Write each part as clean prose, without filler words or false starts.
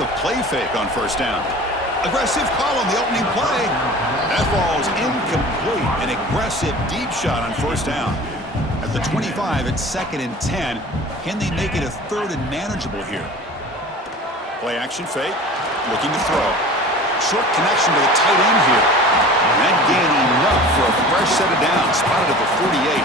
the play fake on first down. Aggressive call on the opening play. That ball is incomplete. An aggressive deep shot on first down. At the 25, it's 2nd and 10. Can they make it a 3rd and manageable here? Play action fake. Looking to throw. Short connection to the tight end here. And that gain enough for a fresh set of downs. Spotted at the 48.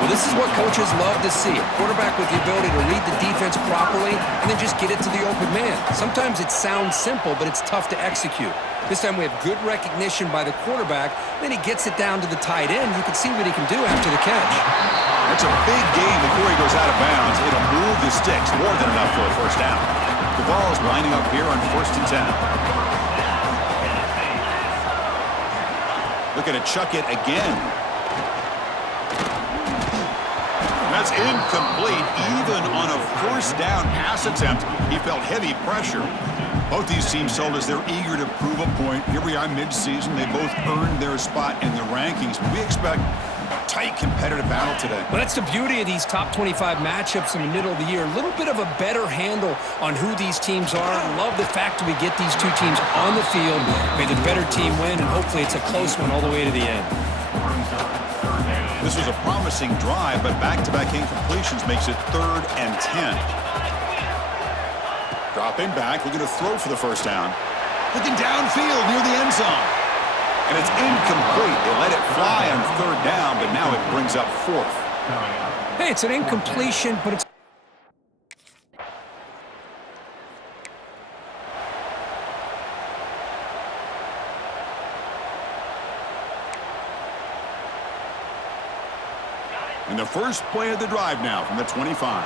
Well, this is what coaches love to see. A quarterback with the ability to read the defense properly and then just get it to the open man. Sometimes it sounds simple, but it's tough to execute. This time we have good recognition by the quarterback. Then he gets it down to the tight end. You can see what he can do after the catch. That's a big gain before he goes out of bounds. It'll move the sticks more than enough for a first down. The ball is lining up here on 1st and 10. Looking to chuck it again. That's incomplete. Even on a first down pass attempt, he felt heavy pressure. Both these teams told us they're eager to prove a point. Here we are mid-season. They both earned their spot in the rankings. We expect a tight competitive battle today. Well, that's the beauty of these top 25 matchups in the middle of the year. A little bit of a better handle on who these teams are. Love the fact that we get these two teams on the field. May the better team win, and hopefully it's a close one all the way to the end. This was a promising drive, but back-to-back incompletions makes it 3rd and 10. Dropping back, looking to throw for the first down. Looking downfield near the end zone. And it's incomplete. They let it fly on 3rd down, but now it brings up 4th. Hey, it's an incompletion, but it's... And the first play of the drive now from the 25.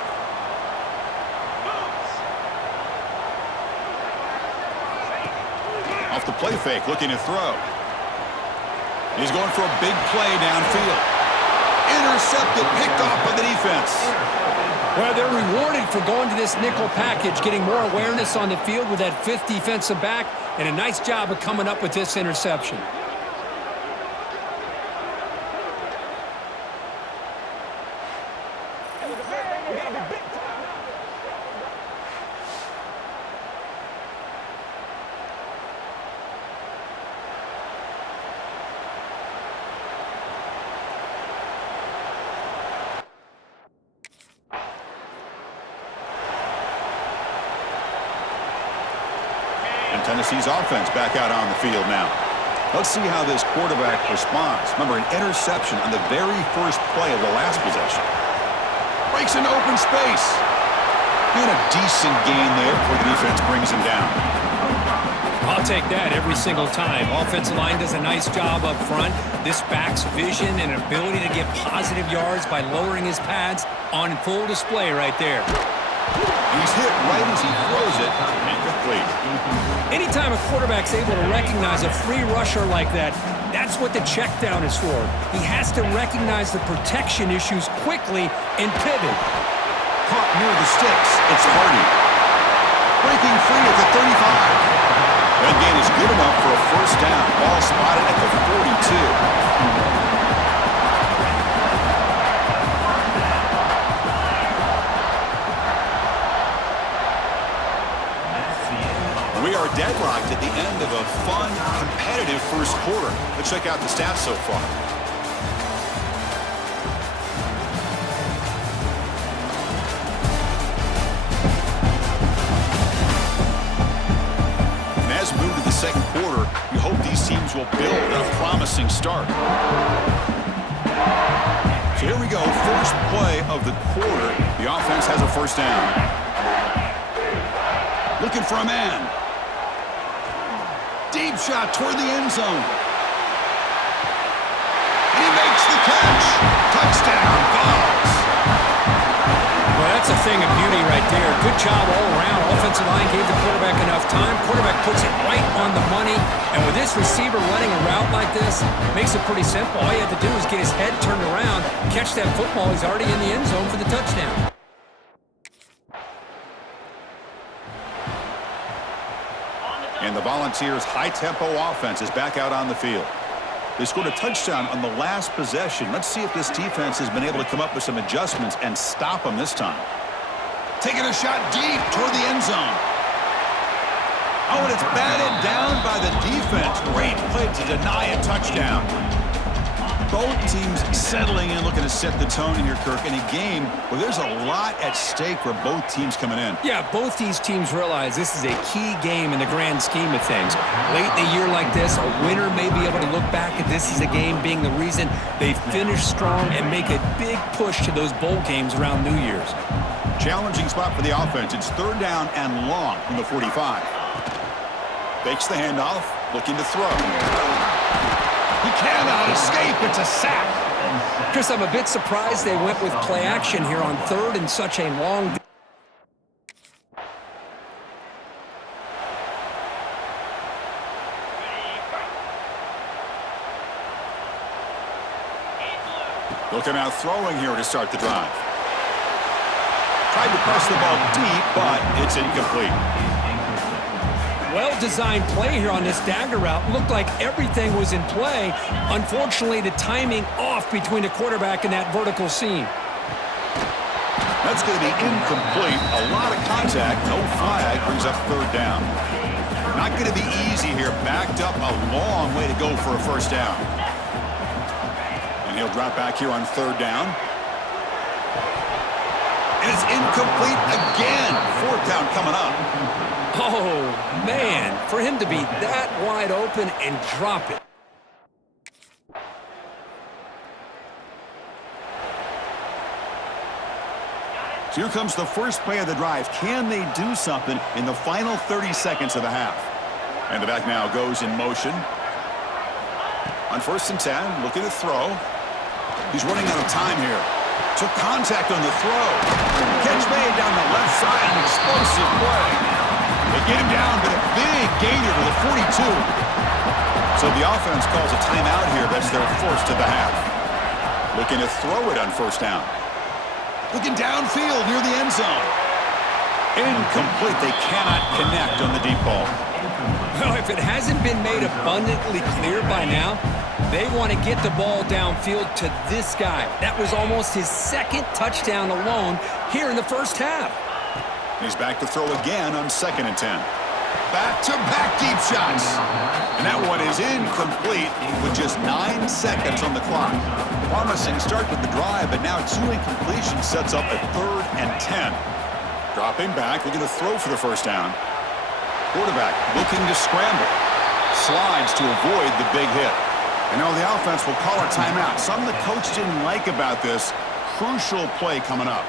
Off the play fake, looking to throw. He's going for a big play downfield. Intercepted, picked off by the defense. Well, they're rewarded for going to this nickel package, getting more awareness on the field with that 5th defensive back, and a nice job of coming up with this interception. Tennessee's offense back out on the field now. Let's see how this quarterback responds. Remember, an interception on the very first play of the last possession. Breaks into open space. And a decent gain there before the defense brings him down. I'll take that every single time. Offensive line does a nice job up front. This back's vision and ability to get positive yards by lowering his pads on full display right there. He's hit right as he throws it. Incomplete. Anytime a quarterback's able to recognize a free rusher like that, that's what the check down is for. He has to recognize the protection issues quickly and pivot. Caught near the sticks. It's Hardy. Breaking free at the 35. That gain is good enough for a first down. Ball spotted at the 42. We are deadlocked at the end of a fun, competitive first quarter. Let's check out the stats so far. And as we move to the second quarter, we hope these teams will build on a promising start. So here we go, first play of the quarter. The offense has a first down. Looking for a man. Deep shot toward the end zone. He makes the catch. Touchdown, Vols. Well, that's a thing of beauty right there. Good job all around. Offensive line gave the quarterback enough time. Quarterback puts it right on the money. And with this receiver running a route like this, makes it pretty simple. All you have to do is get his head turned around, catch that football. He's already in the end zone for the touchdown. And the Volunteers' high-tempo offense is back out on the field. They scored a touchdown on the last possession. Let's see if this defense has been able to come up with some adjustments and stop them this time. Taking a shot deep toward the end zone. Oh, and it's batted down by the defense. Great play to deny a touchdown. Both teams settling in, looking to set the tone here, Kirk, in a game where there's a lot at stake for both teams coming in. Yeah, both these teams realize this is a key game in the grand scheme of things. Late in a year like this, a winner may be able to look back at this as a game being the reason they finish strong and make a big push to those bowl games around New Year's. Challenging spot for the offense. It's 3rd down and long from the 45. Fakes the handoff, looking to throw. He cannot escape. It's a sack. Chris, I'm a bit surprised they went with play action here on 3rd and such a long. Looking out throwing here to start the drive. Tried to press the ball deep, but it's incomplete. Well-designed play here on this dagger route. Looked like everything was in play. Unfortunately, the timing off between the quarterback and that vertical seam. That's going to be incomplete. A lot of contact. No flag. Brings up 3rd down. Not going to be easy here. Backed up a long way to go for a 1st down. And he'll drop back here on 3rd down. And it's incomplete again. 4th down coming up. Oh, man, for him to be that wide open and drop it. So here comes the first play of the drive. Can they do something in the final 30 seconds of the half? And the back now goes in motion. On 1st and 10, looking to throw. He's running out of time here. Took contact on the throw. Catch made down the left side. An explosive play. They get him down, but a big gainer to the 42. So the offense calls a timeout here. That's their 1st of the half. Looking to throw it on 1st down. Looking downfield near the end zone. Incomplete. They cannot connect on the deep ball. Well, if it hasn't been made abundantly clear by now, they want to get the ball downfield to this guy. That was almost his 2nd touchdown alone here in the 1st half. He's back to throw again on 2nd and 10. Back-to-back deep shots. And that one is incomplete with just 9 seconds on the clock. Promising start with the drive, but now 2 incompletions sets up a 3rd and 10. Dropping back, looking to throw for the 1st down. Quarterback looking to scramble. Slides to avoid the big hit. And now the offense will call a timeout. Something the coach didn't like about this. Crucial play coming up.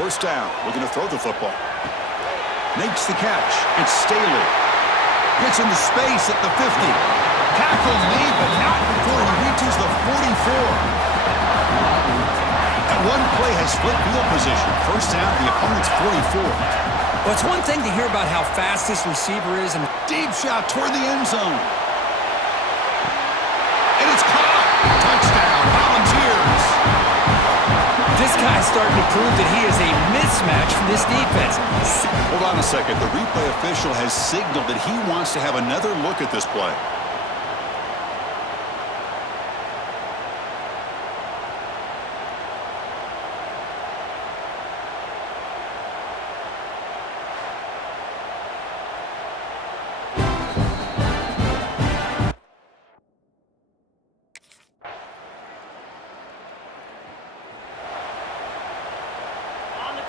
First down, looking to throw the football. Makes the catch. It's Staley. Gets into space at the 50. Tackle made, but not before he reaches the 44. That one play has split field position. First down, the opponent's 44. Well, it's one thing to hear about how fast this receiver is, and Deep shot toward the end zone. And it's caught. Touchdown, Volunteers. this guy's starting to prove that he is a mismatch for this defense. Hold on a second. The replay official has signaled that he wants to have another look at this play.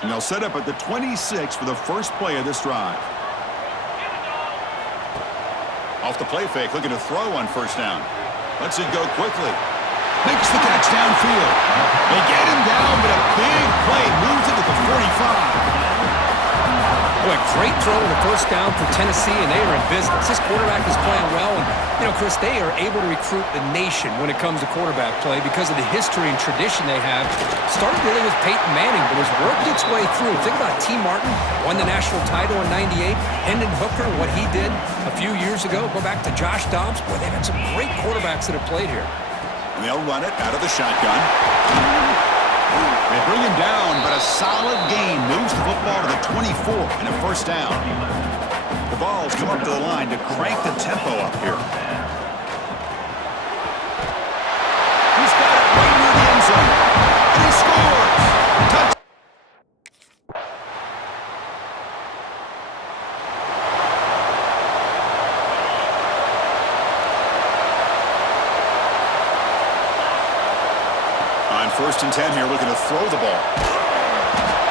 And they'll set up at the 26 for the first play of this drive. Off the play fake, looking to throw on first down. Lets it go quickly. Makes the catch downfield. They get him down, but a big play moves it to the 45. Boy, great throw in the first down for Tennessee, and they are in business. This quarterback is playing well, and, you know, Chris, they are able to recruit the nation when it comes to quarterback play because of the history and tradition they have. Started really with Peyton Manning, but has worked its way through. Think about T. Martin, won the national title in '98. Hendon Hooker, what he did a few years ago. Go back to Josh Dobbs. Boy, they've had some great quarterbacks that have played here. And they'll run it out of the shotgun. They bring him down, but a solid gain moves the football to the 24 and a first down. The Vols come up to the line to crank the tempo up here. He's got it right near the end zone. And he scores! Touchdown! On 1st and 10 here, looking to throw the ball.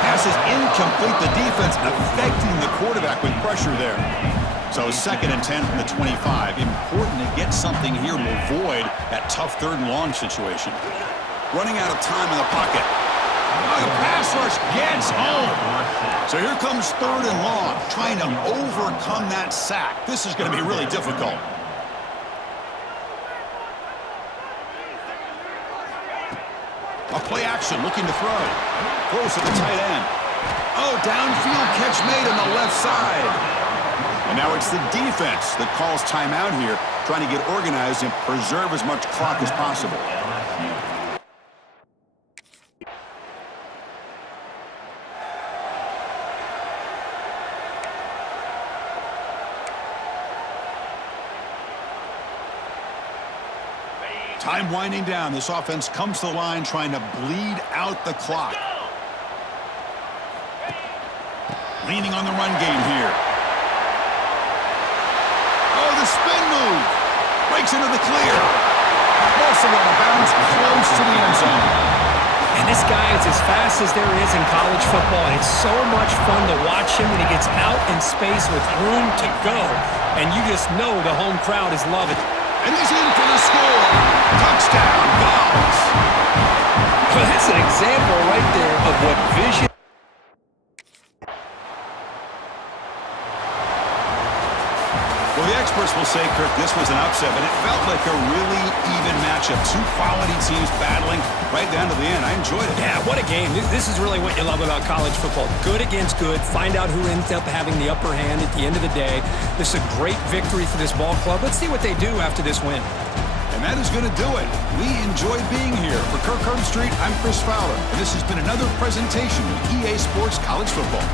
Pass is incomplete. The defense affecting the quarterback with pressure there. So 2nd and 10 from the 25. Important to get something here to avoid that tough 3rd and long situation. Running out of time in the pocket. Oh, the pass rush gets home. So here comes 3rd and long, trying to overcome that sack. This is going to be really difficult. A play action, looking to throw. Throws to the tight end. Oh, downfield catch made on the left side. And now it's the defense that calls timeout here, trying to get organized and preserve as much clock as possible. Time winding down. This offense comes to the line trying to bleed out the clock. Leaning on the run game here. Oh, the spin move. Breaks into the clear. Also out of bounds, close to the end zone. And this guy is as fast as there is in college football, and it's so much fun to watch him when he gets out in space with room to go. And you just know the home crowd is loving it. And he's in for the score. Touchdown, Vols. Well, that's an example right there of what vision. Well, the experts will say, Kirk, this was an upset, but it felt like a really even matchup. 2 quality teams battling right down to the end. I enjoyed it. Yeah, what a game. This is really what you love about college football. Good against good. Find out who ends up having the upper hand at the end of the day. This is a great victory for this ball club. Let's see what they do after this win. And that is going to do it. We enjoyed being here. For Kirk Herbstreit, I'm Chris Fowler, and this has been another presentation of EA Sports College Football.